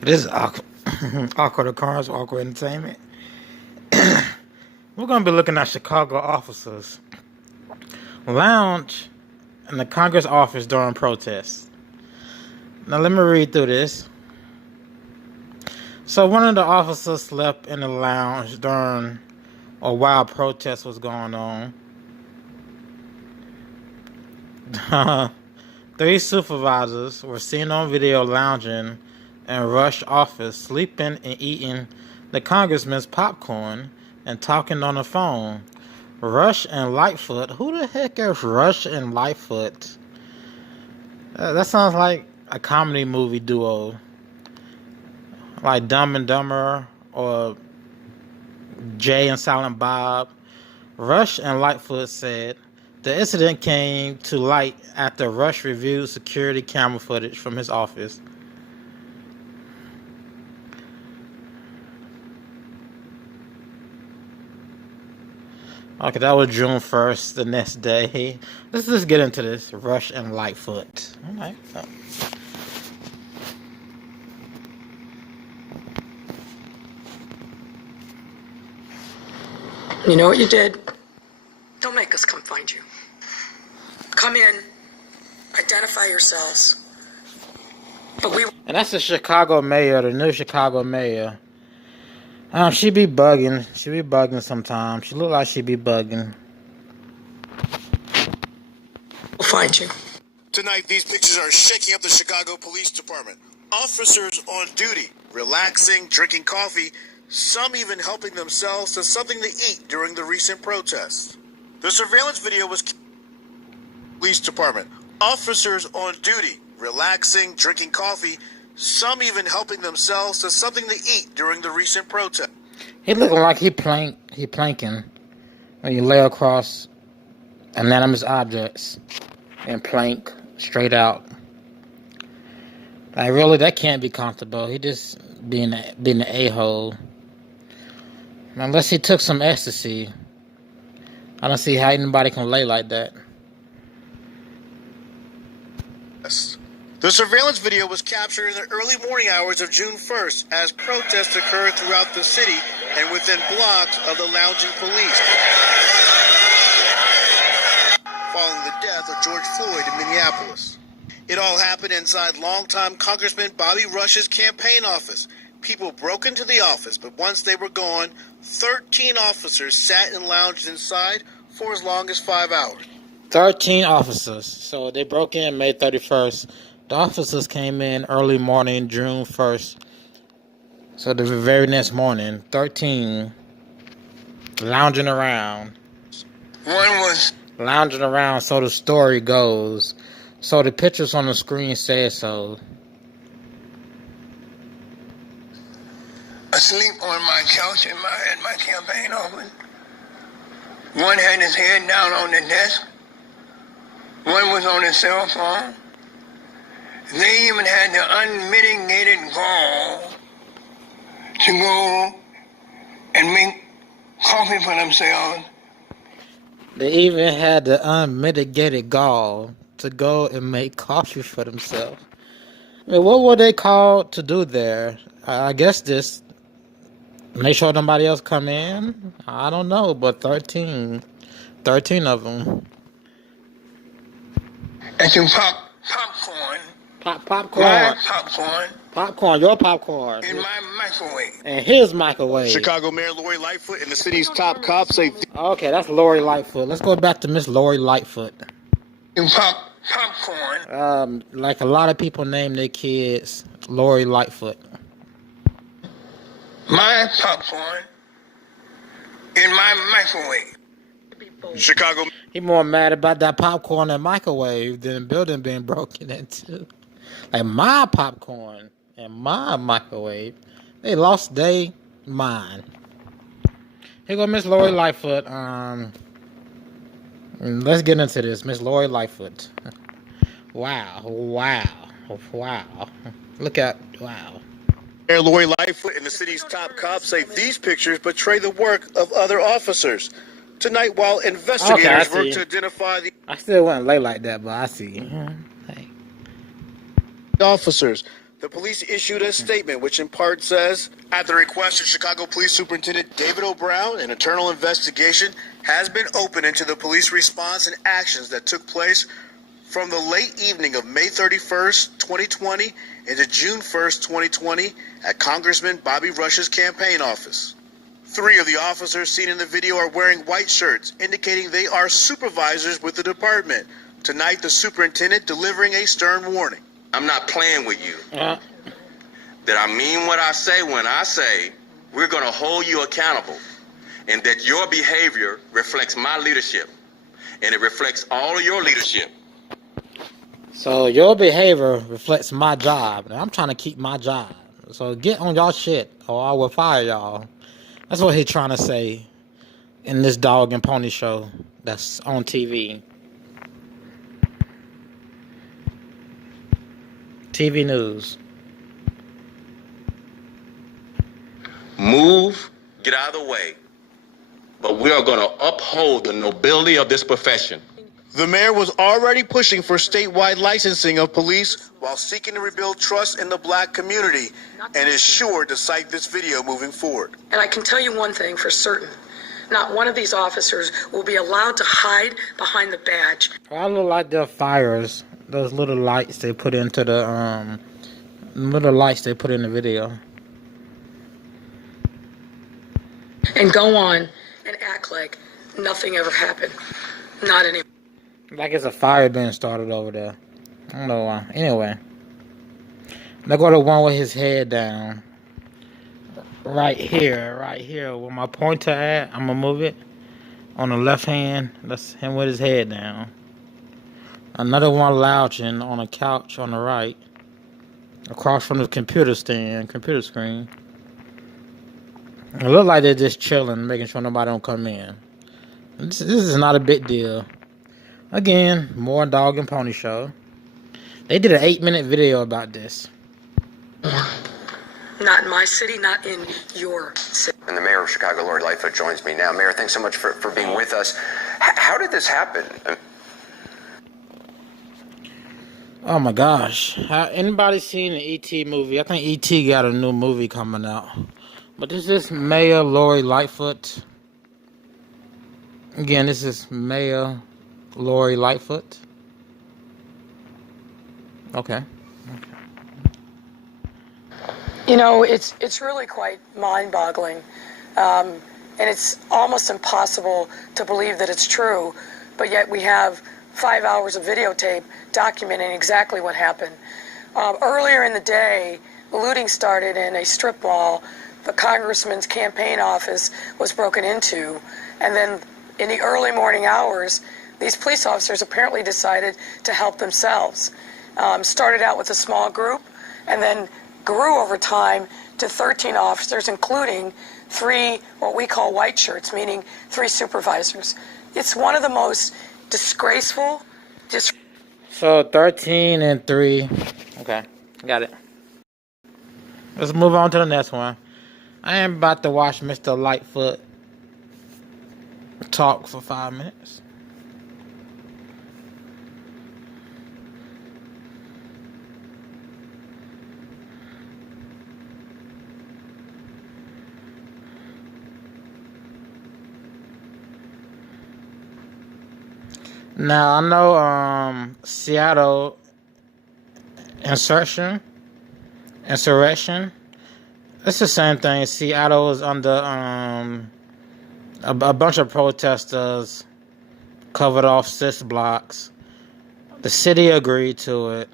This is awkward, awkward occurrence, awkward entertainment. We're going to be looking at Chicago officers lounge in the Congress office during protests. Now let me read through this. So one of the officers slept in the lounge during or while protest was going on. 3 supervisors were seen on video lounging in Rush office, sleeping and eating the congressman's popcorn and talking on the phone. Rush and Lightfoot. Who the heck is Rush and Lightfoot? That sounds like a comedy movie duo, like Dumb and Dumber or Jay and Silent Bob. Rush and Lightfoot said the incident came to light after Rush reviewed security camera footage from his office. Okay, that was June 1st, the next day. Let's just get into this. Rush and Lightfoot. All right. You know what you did? Don't make us come find you. Come in, identify yourselves. And that's the Chicago mayor, the new Chicago mayor. She be bugging. She be bugging sometimes. She look like she be bugging. We'll find you. Tonight, these pictures are shaking up the Chicago Police Department. Officers on duty, relaxing, drinking coffee, some even helping themselves to something to eat during the recent protests. The surveillance video was Police Department. Officers on duty, relaxing, drinking coffee, some even helping themselves to something to eat during the recent protest. He looking like he planking when you lay across inanimate objects and plank straight out. Like really, that can't be comfortable. He just being an a-hole. Unless he took some ecstasy, I don't see how anybody can lay like that. The surveillance video was captured in the early morning hours of June 1st as protests occurred throughout the city and within blocks of the lounging police, following the death of George Floyd in Minneapolis. It all happened inside longtime Congressman Bobby Rush's campaign office. People broke into the office, but once they were gone, 13 officers sat and lounged inside for as long as 5 hours. 13 officers. So they broke in May 31st. The officers came in early morning, June 1st. So the very next morning, 13 lounging around. One was Lounging around, so the story goes. So the pictures on the screen say so. Asleep on my couch at my campaign office. One had his head down on the desk. One was on his cell phone. They even had the unmitigated gall to go and make coffee for themselves. They even had the unmitigated gall to go and make coffee for themselves. I mean, what were they called to do there? I guess just make sure nobody else come in. I don't know, but 13 of them. And to popcorn. Popcorn. My popcorn. Popcorn, your popcorn. In my microwave. And his microwave. Chicago Mayor Lori Lightfoot and the city's top cops say... Okay, that's Lori Lightfoot. Let's go back to Miss Lori Lightfoot. And popcorn. Like a lot of people name their kids Lori Lightfoot. My popcorn in my microwave. Chicago... He more mad about that popcorn and microwave than the building being broken into. Like my popcorn and my microwave, they lost their mind. Here go Miss Lori Lightfoot. Let's get into this. Miss Lori Lightfoot. Wow. Look at, wow. Mayor Lori Lightfoot and the city's top cops say these pictures betray the work of other officers. Tonight, while investigators work to identify the... I still wouldn't lay like that, but I see. Hey. officers, The police issued a statement which in part says, at the request of Chicago Police Superintendent David O'Brown, an internal investigation has been opened into the police response and actions that took place from the late evening of May 31st, 2020 into June 1st, 2020 at Congressman Bobby Rush's campaign office. 3 of the officers seen in the video are wearing white shirts, indicating they are supervisors with the department. Tonight, the superintendent delivering a stern warning. I'm not playing with you. That I mean what I say when I say we're going to hold you accountable, and that your behavior reflects my leadership, and it reflects all of your leadership. So your behavior reflects my job, and I'm trying to keep my job. So get on y'all shit, or I will fire y'all. That's what he's trying to say in this dog and pony show that's on TV. TV news. Move, get out of the way. But we are going to uphold the nobility of this profession. The mayor was already pushing for statewide licensing of police while seeking to rebuild trust in the black community and is sure to cite this video moving forward. And I can tell you one thing for certain. Not one of these officers will be allowed to hide behind the badge. I look like the fires, those little lights they put into the video. And go on and act like nothing ever happened. Not anymore. Like it's a fire being started over there. I don't know why. Anyway. Let's go to one with his head down. Right here where my pointer at. I'm gonna move it on the left hand. That's him with his head down. Another one lounging on a couch on the right, across from the computer screen. It look like they're just chilling, making sure nobody don't come in. This is not a big deal. Again, more dog and pony show. They did an 8-minute video about this. Not in my city, not in your city. And the mayor of Chicago, Lori Lightfoot, joins me now. Mayor, thanks so much for being with us. How did this happen? Oh my gosh. Anybody seen the E.T. movie? I think E.T. got a new movie coming out. But this is Mayor Lori Lightfoot. Again, this is Mayor Lori Lightfoot. Okay. You know, it's really quite mind-boggling. And it's almost impossible to believe that it's true. But yet we have 5 hours of videotape documenting exactly what happened. Earlier in the day, looting started in a strip mall. The congressman's campaign office was broken into. And then in the early morning hours, these police officers apparently decided to help themselves. Started out with a small group and then grew over time to 13 officers, including 3 what we call white shirts, meaning 3 supervisors. It's one of the most disgraceful. So 13 and 3. Okay, got it. Let's move on to the next one. I am about to watch Mr. Lightfoot talk for 5 minutes. Now, I know Seattle Insurrection. It's the same thing. Seattle is under a bunch of protesters covered off 6 blocks. The city agreed to it.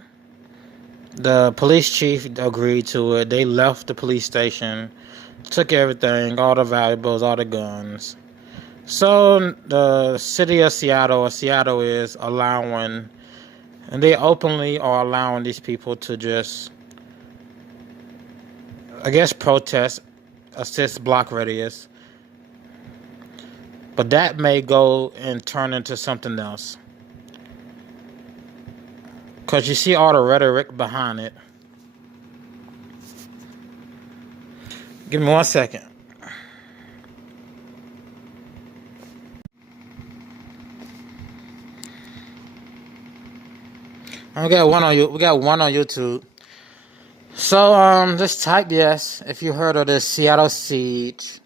The police chief agreed to it. They left the police station, took everything, all the valuables, all the guns. So the city of Seattle, or Seattle, is allowing, and they openly are allowing these people to just, I guess, protest a 6-block radius. But that may go and turn into something else. Because you see all the rhetoric behind it. Give me 1 second. We got one on YouTube. So, just type yes if you heard of the Seattle siege.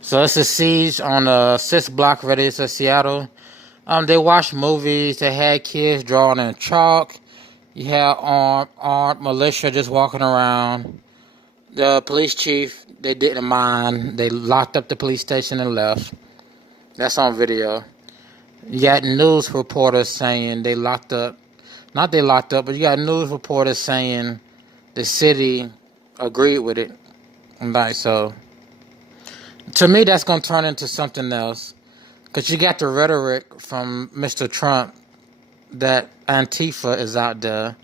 So it's a siege on the 6th block radius of Seattle. They watched movies. They had kids drawing in chalk. You had armed militia just walking around. The police chief, they didn't mind. They locked up the police station and left. That's on video. You got news reporters saying they locked up. Not they locked up, but you got news reporters saying the city agreed with it. Like, so, to me, that's going to turn into something else. Because you got the rhetoric from Mr. Trump that Antifa is out there.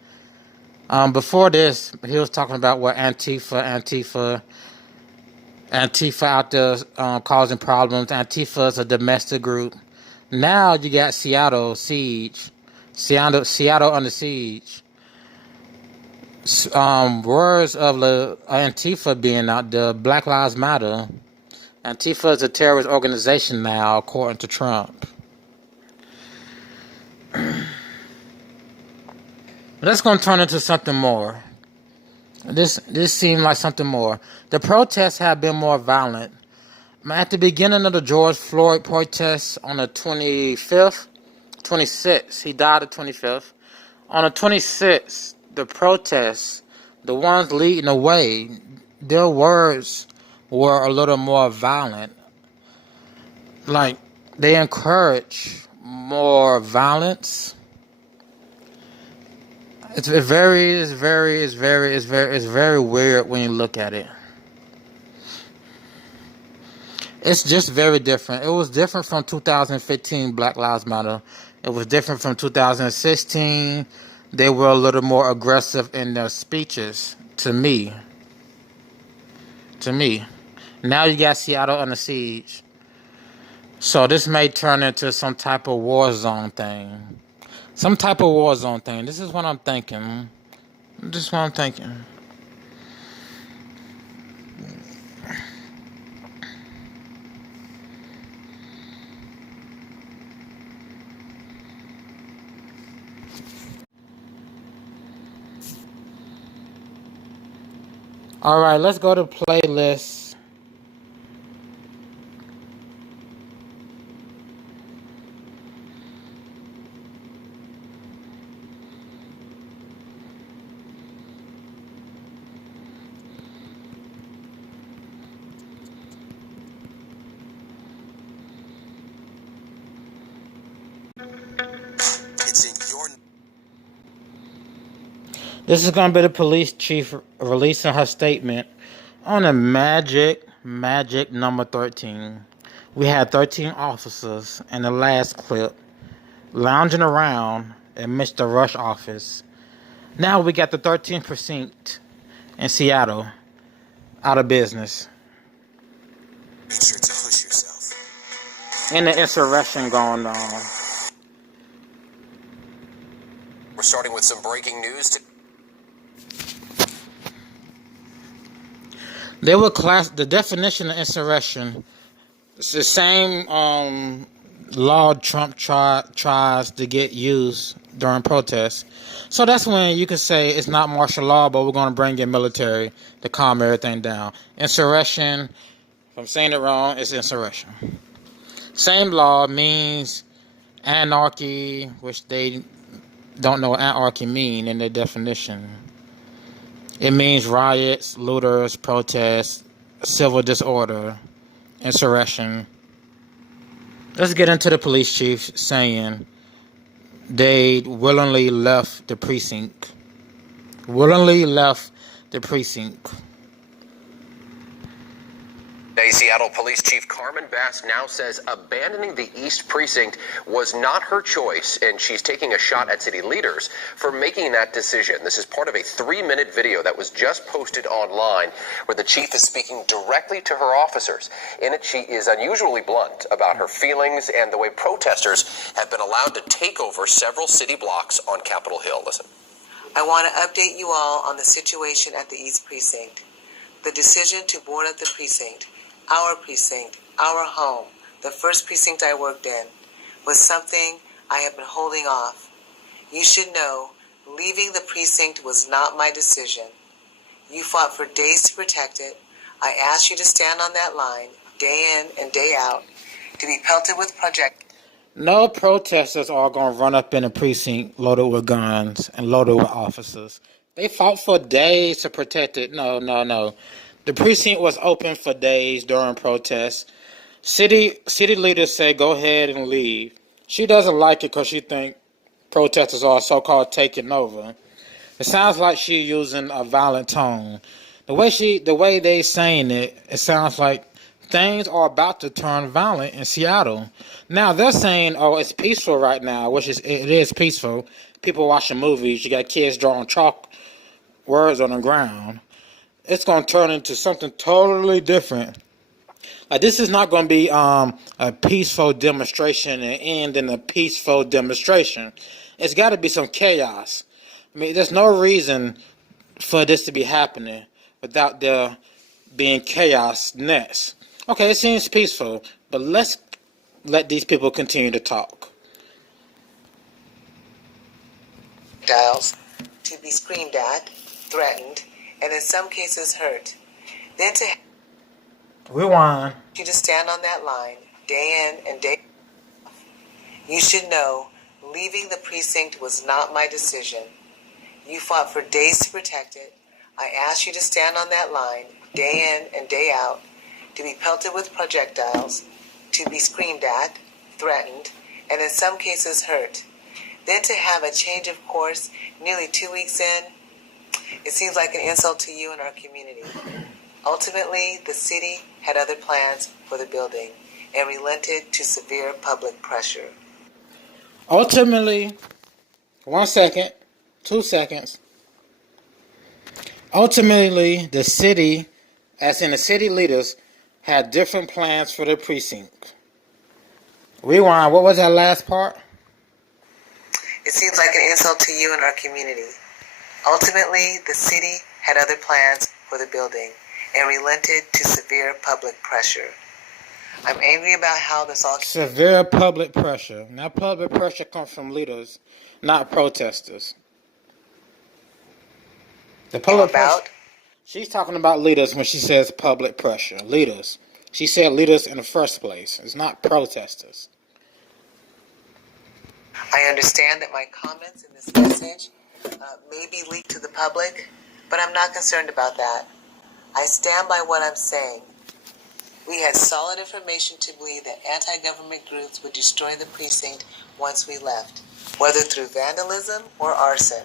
Before this, he was talking about what Antifa out there causing problems. Antifa is a domestic group. Now you got Seattle siege. Seattle under siege. Words of the Antifa being out there, Black Lives Matter. Antifa is a terrorist organization now, according to Trump. That's going to turn into something more. This seemed like something more. The protests have been more violent. At the beginning of the George Floyd protests on the 26th, he died the 25th. On the 26th, the protests, the ones leading the way, their words were a little more violent. Like, they encourage more violence. It's very weird when you look at it. It's just very different. It was different from 2015 Black Lives Matter. It was different from 2016. They were a little more aggressive in their speeches, to me. Now you got Seattle under siege. So this may turn into some type of war zone thing. This is what I'm thinking. All right, let's go to playlist. It's in your... This is going to be the police chief releasing her statement on a magic number 13. We had 13 officers in the last clip lounging around in Mr. Rush office. Now we got the 13th precinct in Seattle out of business. Make sure to push yourself. And the insurrection going on. We're starting with some breaking news. They were the definition of insurrection. It's the same law Trump tries to get used during protests. So that's when you could say it's not martial law, but we're going to bring in military to calm everything down. Insurrection, if I'm saying it wrong, it's insurrection. Same law means anarchy, which they don't know what anarchy mean in their definition. It means riots, looters, protests, civil disorder, insurrection. Let's get into the police chief saying they willingly left the precinct. Seattle Police Chief Carmen Bass now says abandoning the East Precinct was not her choice, and she's taking a shot at city leaders for making that decision. This is part of a 3-minute video that was just posted online where the chief is speaking directly to her officers. In it, she is unusually blunt about her feelings and the way protesters have been allowed to take over several city blocks on Capitol Hill. Listen. I want to update you all on the situation at the East Precinct. The decision to board up the precinct, our home, the first precinct I worked in, was something I have been holding off. You should know Leaving the precinct was not my decision. You fought for days to protect it. I asked you to stand on that line, day in and day out, to be pelted with projectiles. No protesters are going to run up in a precinct loaded with guns and loaded with officers. They fought for days to protect it. No, no, no. The precinct was open for days during protests. City leaders say go ahead and leave. She doesn't like it because she thinks protesters are so-called taking over. It sounds like she's using a violent tone. The way they saying it, it sounds like things are about to turn violent in Seattle. Now they're saying, "Oh, it's peaceful right now," which it is peaceful. People watching movies. You got kids drawing chalk words on the ground. It's going to turn into something totally different. Like this is not going to be a peaceful demonstration and end in a peaceful demonstration. It's got to be some chaos. I mean, there's no reason for this to be happening without there being chaos next. Okay, it seems peaceful, but let's let these people continue to talk. Dials to be screamed at, threatened, and in some cases hurt. Then to Rewind. you to stand on that line, day in and day out. You should know, leaving the precinct was not my decision. You fought for days to protect it. I asked you to stand on that line, day in and day out, to be pelted with projectiles, to be screamed at, threatened, and in some cases hurt. Then to have a change of course nearly 2 weeks in, it seems like an insult to you and our community. Ultimately, the city had other plans for the building and relented to severe public pressure. Ultimately, 1 second, 2 seconds. Ultimately, the city, as in the city leaders, had different plans for the precinct. Rewind, what was that last part? It seems like an insult to you and our community. Ultimately, the city had other plans for the building and relented to severe public pressure. I'm angry about how this all... Severe public pressure. Now, public pressure comes from leaders, not protesters. The public about... pressure. She's talking about leaders when she says public pressure. Leaders. She said leaders in the first place. It's not protesters. I understand that my comments in this message may be leaked to the public, but I'm not concerned about that. I stand by what I'm saying. We had solid information to believe that anti-government groups would destroy the precinct once we left, whether through vandalism or arson.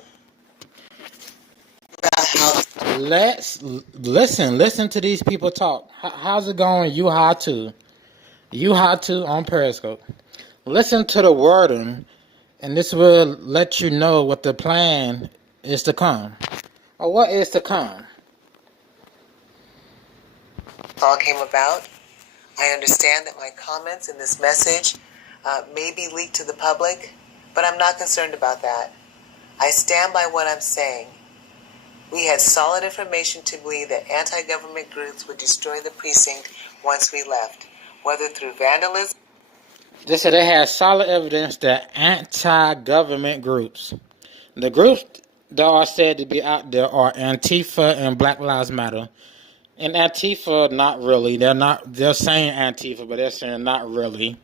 Let's listen to these people talk. How's it going? You how to on Periscope. Listen to the wording, and this will let you know what the plan is to come, or what is to come. All came about. I understand that my comments in this message may be leaked to the public, but I'm not concerned about that. I stand by what I'm saying. We had solid information to believe that anti-government groups would destroy the precinct once we left, whether through vandalism. They said they had solid evidence that anti-government groups, the groups that are said to be out there, are Antifa and Black Lives Matter. And Antifa, not really. They're saying Antifa, but they're saying not really.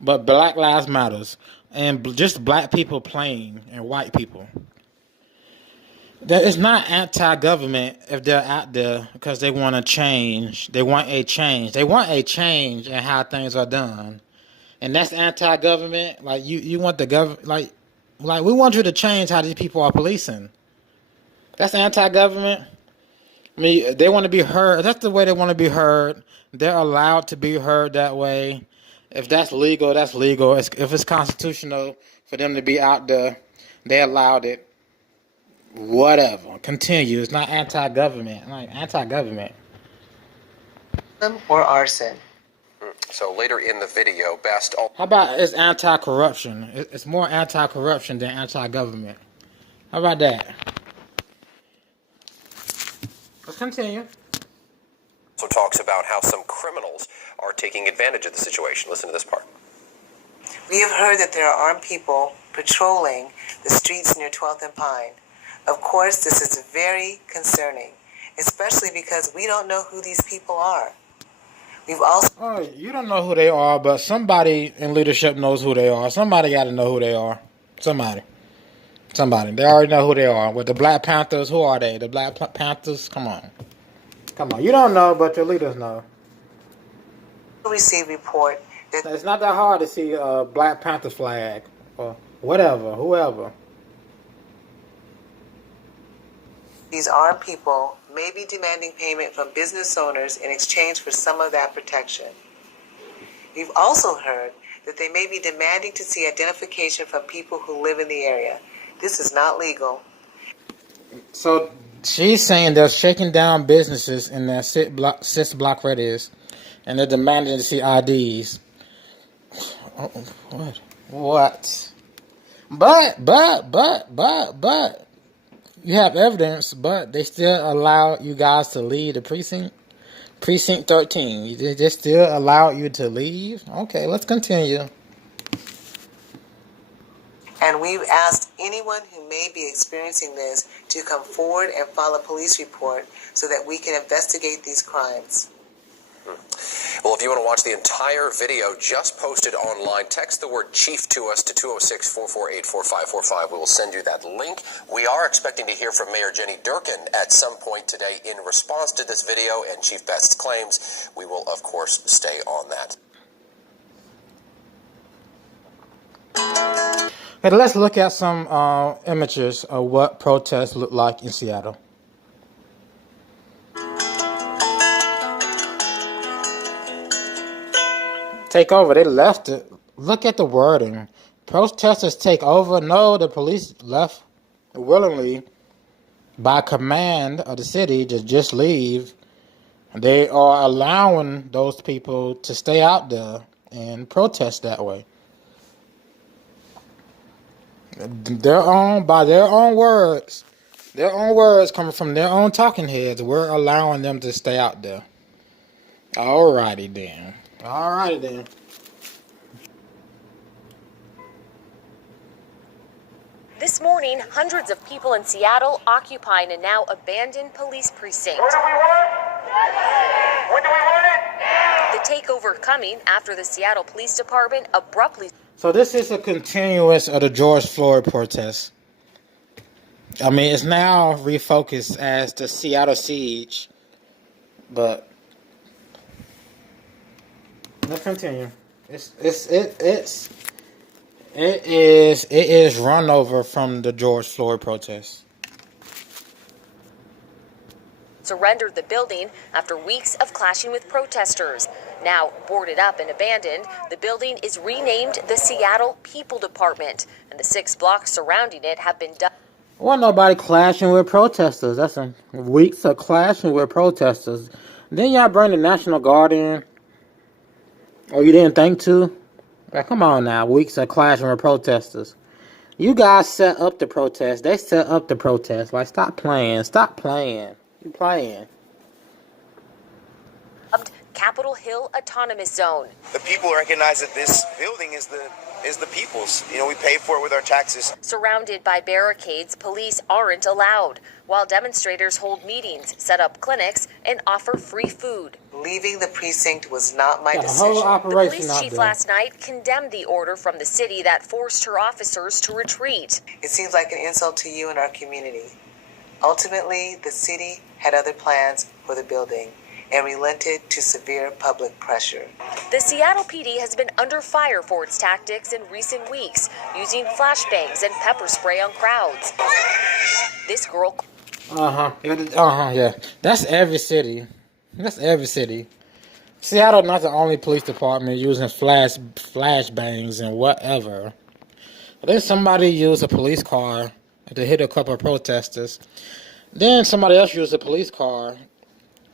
But Black Lives Matters. And just black people playing and white people. It's not anti-government if they're out there because they want to change. They want a change. They want a change in how things are done. And that's anti-government. Like, you want the government, like we want you to change how these people are policing. That's anti-government. I mean, they want to be heard. That's the way they want to be heard. They're allowed to be heard that way. If that's legal, that's legal. If it's constitutional for them to be out there, they allowed it. Whatever. Continue. It's not anti-government. Like, anti-government. Or arson. So later in the video, Best... How about it's anti-corruption? It's more anti-corruption than anti-government. How about that? Let's continue. Also talks about how some criminals are taking advantage of the situation. Listen to this part. We have heard that there are armed people patrolling the streets near 12th and Pine. Of course, this is very concerning, especially because we don't know who these people are. We've also... Oh, you don't know who they are, but somebody in leadership knows who they are. Somebody got to know who they are. Somebody. They already know who they are. With the Black Panthers, who are they? The Black Panthers? Come on. You don't know, but your leaders know. received report that It's not that hard to see a Black Panther flag or whatever, whoever. these armed people may be demanding payment from business owners in exchange for some of that protection. We've also heard that they may be demanding to see identification from people who live in the area. This is not legal. So she's saying they're shaking down businesses in that 6 block radius, and they're demanding to see IDs. Oh, what? But you have evidence, but they still allow you guys to leave the precinct 13. They still allow you to leave? Okay, let's continue. And we've asked anyone who may be experiencing this to come forward and file a police report so that we can investigate these crimes. Well, if you want to watch the entire video just posted online, text the word CHIEF to us to 206-448-4545. We will send you that link. We are expecting to hear from Mayor Jenny Durkin at some point today in response to this video and Chief Best's claims. We will, of course, stay on that. Okay, let's look at some images of what protests look like in Seattle. Take over. They left it. Look at the wording. Protesters take over. No, the police left willingly by command of the city to just leave. They are allowing those people to stay out there and protest that way. By their own words coming from their own talking heads, we're allowing them to stay out there. Alrighty then. This morning, hundreds of people in Seattle occupying a now abandoned police precinct. What do we want? When do we want it? The takeover coming after the Seattle Police Department abruptly... So this is a continuance of the George Floyd protest. I mean, it's now refocused as the Seattle siege, but let's continue. It is run over from the George Floyd protest. surrendered the building after weeks of clashing with protesters. Now boarded up and abandoned, the building is renamed the Seattle People Department, and the 6 blocks surrounding it have been done. Wasn't nobody clashing with protesters. That's some weeks of clashing with protesters. Then y'all bring the National Guard in. Or you didn't think to? Like, come on now, weeks of clashing with protesters. You guys set up the protest. They set up the protest. Like, stop playing. Stop playing. You playing. Capitol Hill Autonomous Zone. The people recognize that this building is the people's. You know, we pay for it with our taxes. Surrounded by barricades, police aren't allowed, while demonstrators hold meetings, set up clinics, and offer free food. Leaving the precinct was not my The decision. whole The operation police out chief there. last night condemned the order from the city that forced her officers to retreat. It seems like an insult to you and our community. Ultimately, the city had other plans for the building and relented to severe public pressure. The Seattle PD has been under fire for its tactics in recent weeks, using flashbangs and pepper spray on crowds. This girl... Yeah. That's every city. Seattle not the only police department using flashbangs and whatever. Then somebody used a police car to hit a couple of protesters. Then somebody else used a police car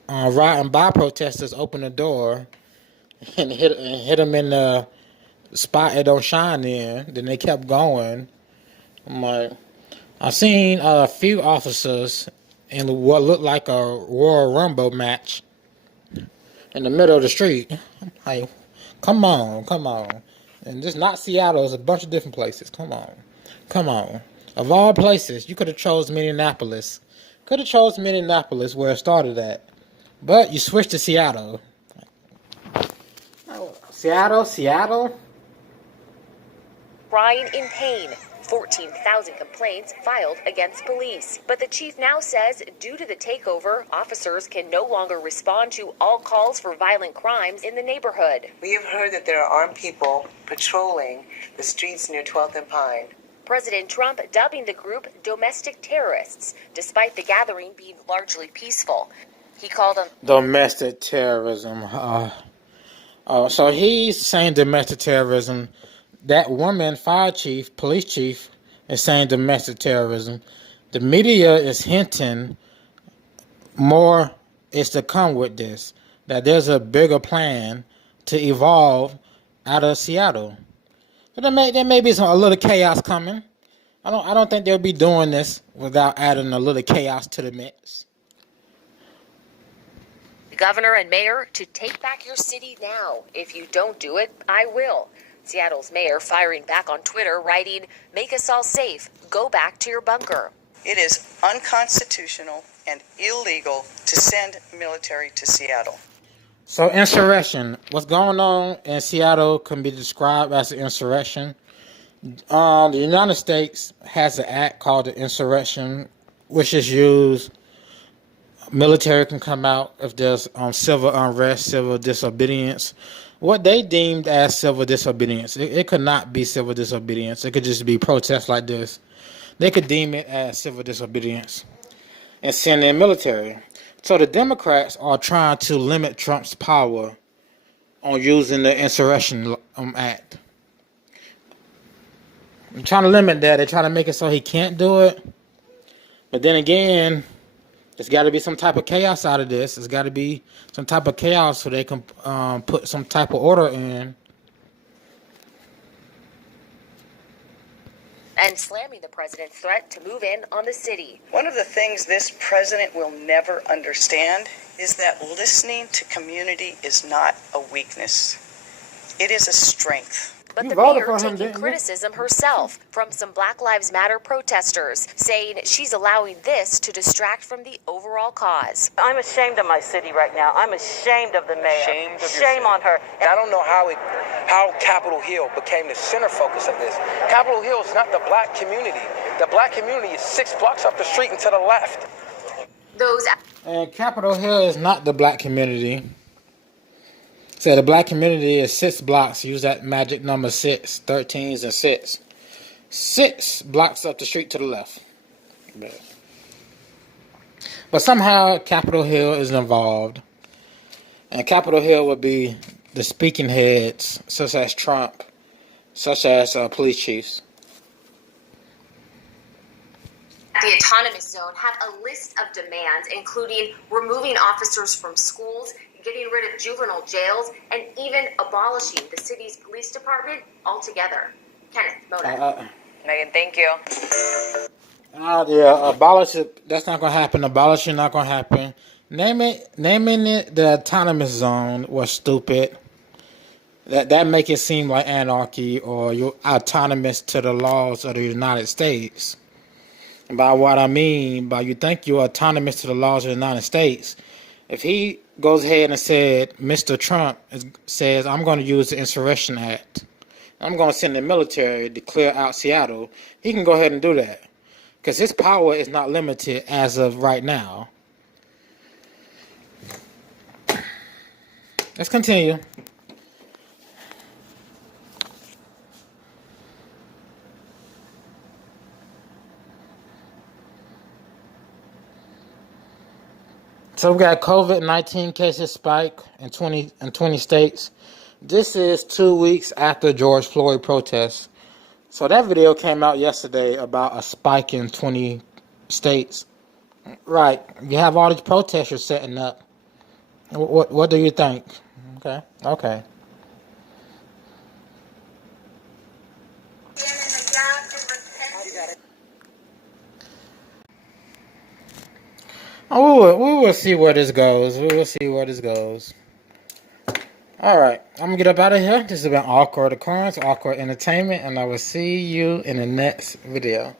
riding by protesters, opened the door and hit them in the spot it don't shine in. Then they kept going. I'm like, I've seen a few officers in what looked like a Royal Rumble match in the middle of the street. I'm like, come on. And this not Seattle, it's a bunch of different places. Come on. Of all places, you could have chose Minneapolis. Could have chose Minneapolis where it started at. But you switched to Seattle. Oh, Seattle? Crying in pain. 14,000 complaints filed against police. But the chief now says due to the takeover, officers can no longer respond to all calls for violent crimes in the neighborhood. We have heard that there are armed people patrolling the streets near 12th and Pine. President Trump dubbing the group domestic terrorists, despite the gathering being largely peaceful. He called them domestic terrorism. So he's saying domestic terrorism. That woman, fire chief, police chief, is saying domestic terrorism. The media is hinting more is to come with this. That there's a bigger plan to evolve out of Seattle. So there may be a little chaos coming. I don't think they'll be doing this without adding a little chaos to the mix. the governor and mayor to take back your city now. If you don't do it, I will. Seattle's mayor firing back on Twitter, writing, "Make us all safe. Go back to your bunker." It is unconstitutional and illegal to send military to Seattle. So insurrection, what's going on in Seattle can be described as an insurrection. The United States has an act called the Insurrection, which is used. Military can come out if there's civil unrest, civil disobedience. What they deemed as civil disobedience, it could not be civil disobedience. It could just be protests like this. They could deem it as civil disobedience and send in military. So the Democrats are trying to limit Trump's power on using the Insurrection Act. They're trying to limit that. They're trying to make it so he can't do it. But then again, there's got to be some type of chaos out of this. There's got to be some type of chaos so they can put some type of order in. And slamming the president's threat to move in on the city. One of the things this president will never understand is that listening to community is not a weakness. It is a strength. But You the voted mayor for him, taking didn't you? criticism herself from some Black Lives Matter protesters, saying she's allowing this to distract from the overall cause. I'm ashamed of my city right now. I'm ashamed of the mayor. Ashamed of your Shame city. on her. I don't know how Capitol Hill became the center focus of this. Capitol Hill is not the black community. The black community is 6 blocks up the street and to the left. Those And Capitol Hill is not the black community. So the black community is 6 blocks. Use that magic number 6. 13s and 6. 6 blocks up the street to the left. But somehow Capitol Hill is involved. And Capitol Hill would be the speaking heads, such as Trump, such as police chiefs. The autonomous zone had a list of demands, including removing officers from schools, getting rid of juvenile jails, and even abolishing the city's police department altogether. Kenneth, Mona. Megan, thank you. Yeah, abolish it. That's not gonna happen. Abolishing not gonna happen. Naming it the autonomous zone was stupid. That make it seem like anarchy or you're autonomous to the laws of the United States. And by what I mean, by you think you're autonomous to the laws of the United States, if he goes ahead and said, Mr. Trump says, I'm going to use the Insurrection Act, I'm going to send the military to clear out Seattle, he can go ahead and do that. Because his power is not limited as of right now. Let's continue. So we got COVID-19 cases spike in 20 states. This is 2 weeks after George Floyd protests. So that video came out yesterday about a spike in 20 states. Right. You have all these protesters setting up. What do you think? Okay. Oh, we will see where this goes. Alright, I'm going to get up out of here. This has been Awkward Occurrence, Awkward Entertainment, and I will see you in the next video.